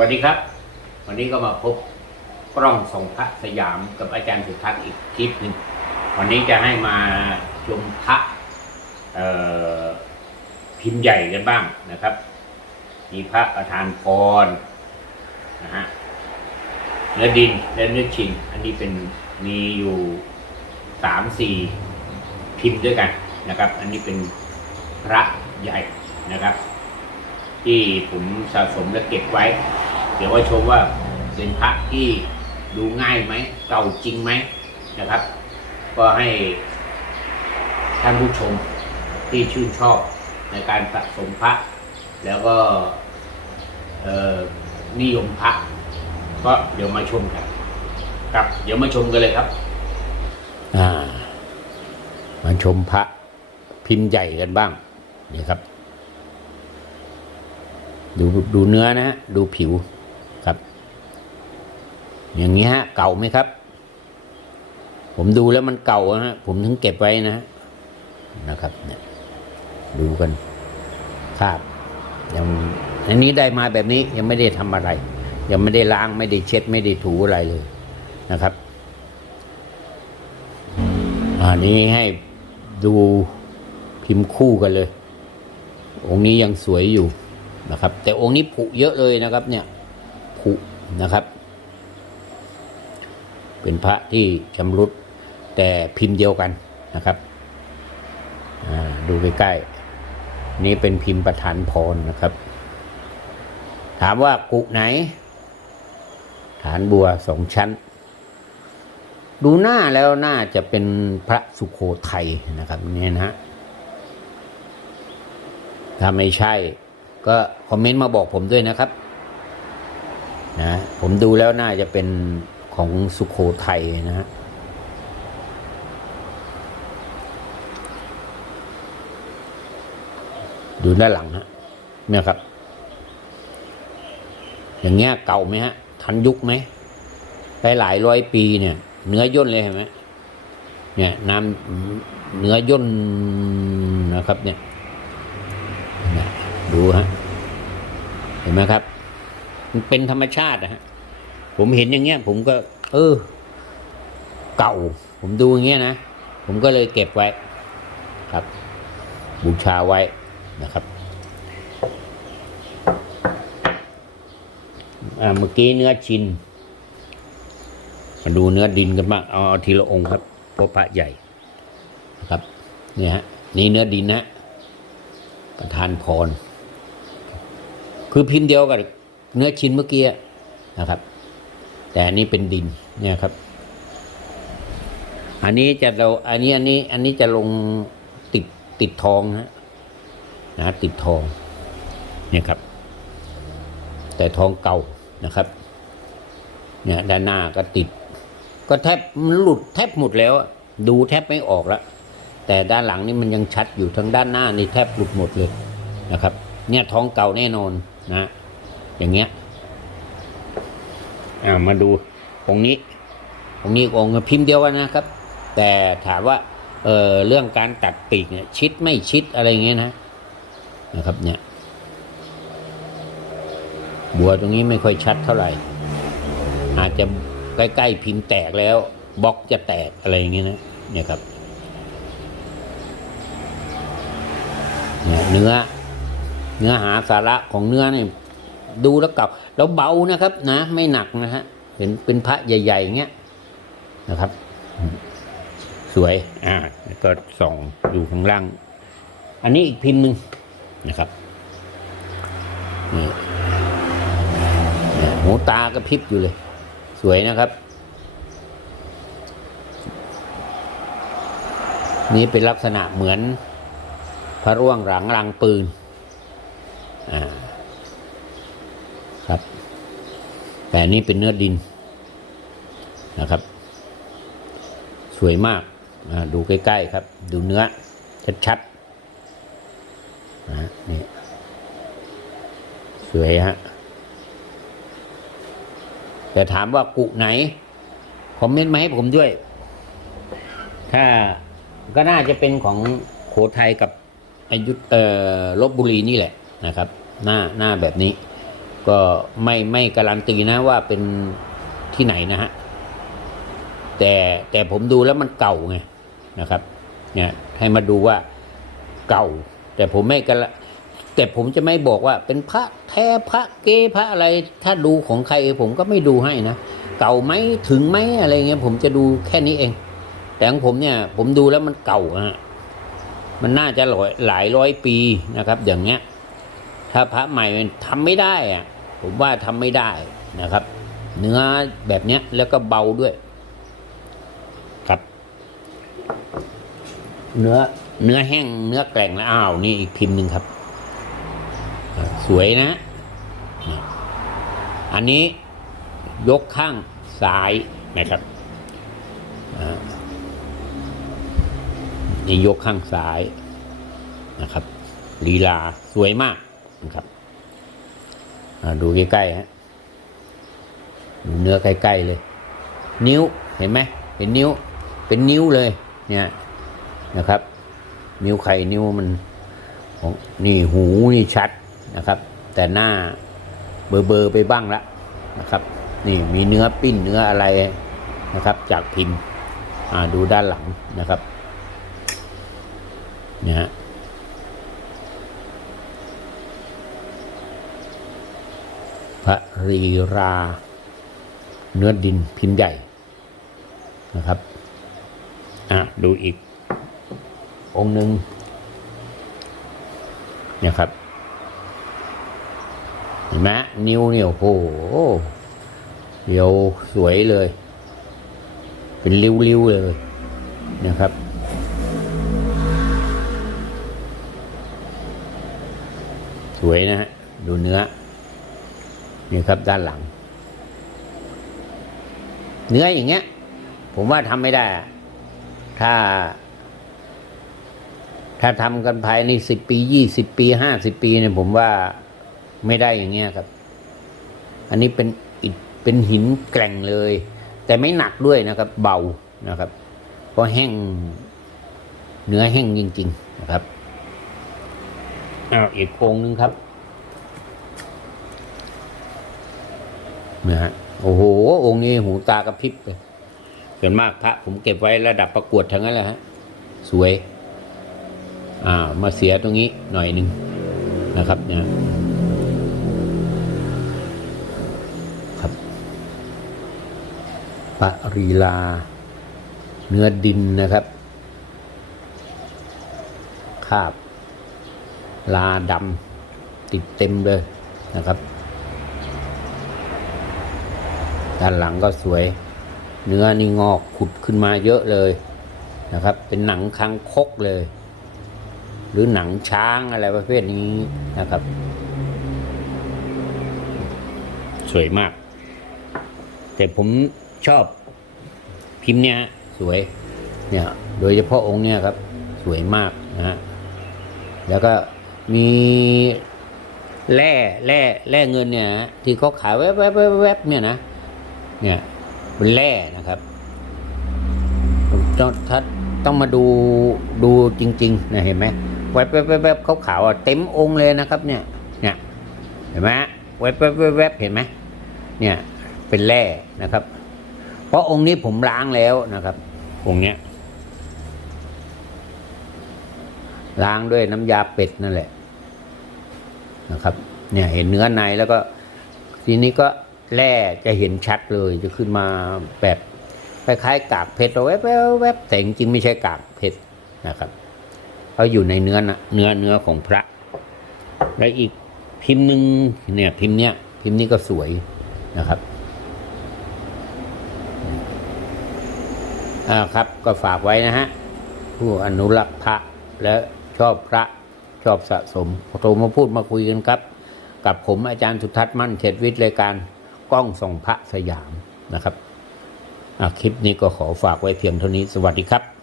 วัสดีครับ วันนี้ก็มาพบกล้องส่องพระสยามกับอาจารย์สุทัศน์อีกคลิปหนึ่งวันนี้จะให้มาชมพระพิมพ์ใหญ่กันบ้างนะครับ มีพระประธานพรนะฮะเนื้อดินและเนื้อชิน อันนี้เป็นมีอยู่สามสี่พิมพ์ด้วยกันนะครับ อันนี้เป็นพระใหญ่นะครับ ที่ผมสะสมและเก็บไว้ เดี๋ยวว่าชมว่าเป็นพระที่ดูง่ายไหมเก่าจริงไหมนะครับ ก็ให้ท่านผู้ชมที่ชื่นชอบในการสะสมพระ แล้วก็นิยมพระก็เดี๋ยวมาชมกันครับเดี๋ยวมาชมกันเลยครับ อ่า มาชมพระพิมพ์ใหญ่กันบ้างนี่ครับ ดูดูเนื้อนะฮะดูผิว อย่างนี้ฮะเก่าไหมครับ ผมดูแล้วมันเก่านะฮะผมถึงเก็บไว้นะนะครับเนี่ยดูกันครับยังอันนี้ได้มาแบบนี้ยังไม่ได้ทำอะไร ยังไม่ได้ล้างไม่ได้เช็ด ไม่ได้ถูอะไรเลยนะครับอันนี้ให้ดูพิมพ์คู่กันเลย องค์นี้ยังสวยอยู่นะครับ แต่องค์นี้ผุเยอะเลยนะครับ เนี่ยผุนะครับ เป็นพระที่ชำรุดแต่พิมพ์เดียวกันนะครับดูใกล้ๆนี่เป็นพิมพ์ประธานพรนะครับ ถามว่ากุไหน ฐานบัวสองชั้น ดูหน้าแล้วน่าจะเป็นพระสุโขทัยนะครับเนี่ยนะฮะถ้าไม่ใช่ ก็คอมเมนต์มาบอกผมด้วยนะครับนะผมดูแล้วน่าจะเป็น ของสุโขทัยนะฮะดูด้านหลังฮะเนี่ยครับ อย่างเงี้ยเก่าไหมฮะ ทันยุคไหมได้หลายร้อยปีเนี่ย เนื้อย่นเลยเห็นไหมเนี่ยน้ำเนื้อย่นนะครับเนี่ยดูฮะเห็นไหมครับ มันเป็นธรรมชาตินะฮะ ผมเห็นอย่างเงี้ย ผมก็ เออ เก่า ผมดูอย่างเงี้ยนะ ผมก็เลยเก็บไว้ครับ บูชาไว้นะครับเมื่อกี้เนื้อชิน มาดูเนื้อดินกันบ้างเอาทีละองค์ครับพระพระใหญ่นะครับนี่ฮะนี่เนื้อดินนะประธานพร คือพิมพ์เดียวกับเนื้อชิ้นเมื่อกี้นะครับ แต่อันนี้เป็นดินเนี่ยครับ อันนี้จะเราอันนี้อันนี้อันนี้จะลงติดติดทองนะนะติดทองเนี่ยครับ แต่ทองเก่านะครับ เนี่ยด้านหน้าก็ติด ก็แทบมันหลุดแทบหมดแล้ว ดูแทบไม่ออกแล้วแต่ด้านหลังนี่มันยังชัดอยู่ทั้งด้านหน้านี่แทบหลุดหมดเลยนะครับ เนี่ยทองเก่าแน่นอนนะ อย่างเงี้ย อ่ามาดูองค์นี้องค์นี้องค์พิมพ์เดียวกันนะครับ แต่ถามว่าเออเรื่องการตัดปีกเนี่ยชิดไม่ชิดอะไรเงี้ยนะนะครับเนี่ยบัวตรงนี้ไม่ค่อยชัดเท่าไหร่ อาจจะใกล้ๆพิมพ์แตกแล้วบล็อกจะแตกอะไรอย่างเงี้ยนะเนี่ยครับเนี่ยเนื้อ เนื้อหาสาระของเนื้อเนี่ย ดูแล้วเก่าแล้วเบานะครับ นะ ไม่หนักนะฮะเห็นเป็นพระใหญ่ๆอย่เงี้ยนะครับ สวยอ่าแล้วก็ส่องดูข้างล่าง อันนี้อีกพิมพ์หนึ่งนะครับนี่หูตากระพริบอยู่เลย สวยนะครับ นี่เป็นลักษณะเหมือนพระร่วงหลังรังปืน อ่า ครับ แต่นี้เป็นเนื้อดินนะครับ สวยมากดูใกล้ ๆ ครับ ดูเนื้อ ชัดๆนะนี่สวยฮะแต่ถามว่ากุไหน คอมเมนต์มาให้ผมด้วย ถ้าก็น่าจะเป็นของโขทัยกับอายุเอ่อลบบุรีนี่แหละนะครับ หน้าหน้าแบบนี้ ก็ไม่ไม่การันตีนะว่าเป็นที่ไหนนะฮะแต่แต่ผมดูแล้วมันเก่าไงนะครับเนี่ยให้มาดูว่าเก่า แต่ผมไม่กันละแต่ผมจะไม่บอกว่าเป็นพระแท้พระเกพระอะไร ถ้าดูของใครผมก็ไม่ดูให้นะเก่าไหมถึงไหมอะไรเงี้ยผมจะดูแค่นี้เอง แต่ของผมเนี่ย ผมดูแล้วมันเก่าฮะมันน่าจะหลายหลายร้อยปีนะครับ อย่างเงี้ย ถ้าพระใหม่ทำไม่ได้อะ ผมว่าทำไม่ได้นะครับ เนื้อแบบนี้แล้วก็เบาด้วย ครับ เนื้อเนื้อแห้งเนื้อแกร่งแล้วอ้าวนี่อีกพิมพ์หนึ่งครับ สวยนะ อันนี้ยกข้างซ้ายนะครับนี่ยกข้างซ้ายนะครับ ลีลาสวยมากนะครับ ดูใกล้ๆฮะดูเนื้อใกล้ๆเลย นิ้วเห็นไหมเห็นนิ้ว เป็นนิ้วเลยเนี่ยนะครับ นิ้วไข่นิ้วมันนี่หูนี่ชัดนะครับ แต่หน้าเบอร์เบอร์ไปบ้างละนะครับ นี่มีเนื้อปิ้นเนื้ออะไรนะครับ จากพิมพ์ดูด้านหลังนะครับเนี่ยฮะ พระรีรา เนื้อดินพิมพ์ใหญ่นะครับอะดูอีก องค์หนึ่งนี่ยครับเห็นไหมนิ้วเนี่ยโอ้โหเดียวสวยเลย เป็นริ้วๆเลยนะครับสวยนะฮะ ดูเนื้อ นี่ครับด้านหลัง เนื้ออย่างเงี้ย ผมว่าทำไม่ได้ ถ้า ถ้าทำกันภายในสิบปียี่สิบปีห้าสิบปีเนี่ยผมว่าไม่ได้อย่างเงี้ยครับ อันนี้เป็นอิฐเป็นหินแกร่งเลย แต่ไม่หนักด้วยนะครับ เบานะครับเพราะแห้งเนื้อแห้งจริง ๆ นะครับอ้าวอีกองค์นึงครับ นะฮะโอ้โห องค์นี้หูตากระพริบเลยส่วนมากพระผมเก็บไว้ระดับประกวดทั้งนั้นแหละฮะสวย อ่า มาเสียตรงนี้หน่อยหนึ่งนะครับเนี่ยครับปะรีลา เนื้อดินนะครับคาบ ลาดำติดเต็มเลยนะครับ ด้านหลังก็สวย เนื้อนี่งอกขุดขึ้นมาเยอะเลยนะครับ เป็นหนังคางคกเลย หรือหนังช้างอะไรประเภทนี้นะครับ สวยมาก แต่ผมชอบพิมพ์เนี้ยสวยเนี่ยโดยเฉพาะองค์เนี้ยครับ สวยมากนะฮะแล้วก็มีแร่แร่แร่เงินเนี่ยที่เขาขายแวบแวบแวบแวบเนี่ยนะ เนี่ยเป็นแร่นะครับต้องถ้าต้องมาดูดูจริงๆนะเห็นไหมแวบแวบแวบขาวๆเต็มองค์เลยนะครับ เนี่ย เนี่ย เห็นไหมแวบแวบแวบเห็นไหมเนี่ย เป็นแร่นะครับ เพราะองค์นี้ผมล้างแล้วนะครับ องค์เนี้ยล้างด้วยน้ำยาเป็ดนั่นแหละนะครับ เนี่ยเห็นเนื้อในแล้วก็ทีนี้ก็ แร่จะเห็นชัดเลยจะขึ้นมาแบบคล้ายๆกากเพชรแวบๆแวบๆแต่จริงๆไม่ใช่กากเพชรนะครับเขาอยู่ในเนื้อนะเนื้อเนื้อของพระ และอีกพิมพ์หนึ่งเนี่ยพิมพ์เนี้ยพิมพ์นี้ก็สวยนะครับอ่าครับก็ฝากไว้นะฮะผู้อนุรักษ์พระและชอบพระชอบสะสมโทรมาพูดมาคุยกันครับ กับผมอาจารย์สุทัศน์มั่นเขตวิทย์รายการ กล้องส่องพระสยามนะครับคลิปนี้ก็ขอฝากไว้เพียงเท่านี้สวัสดีครับ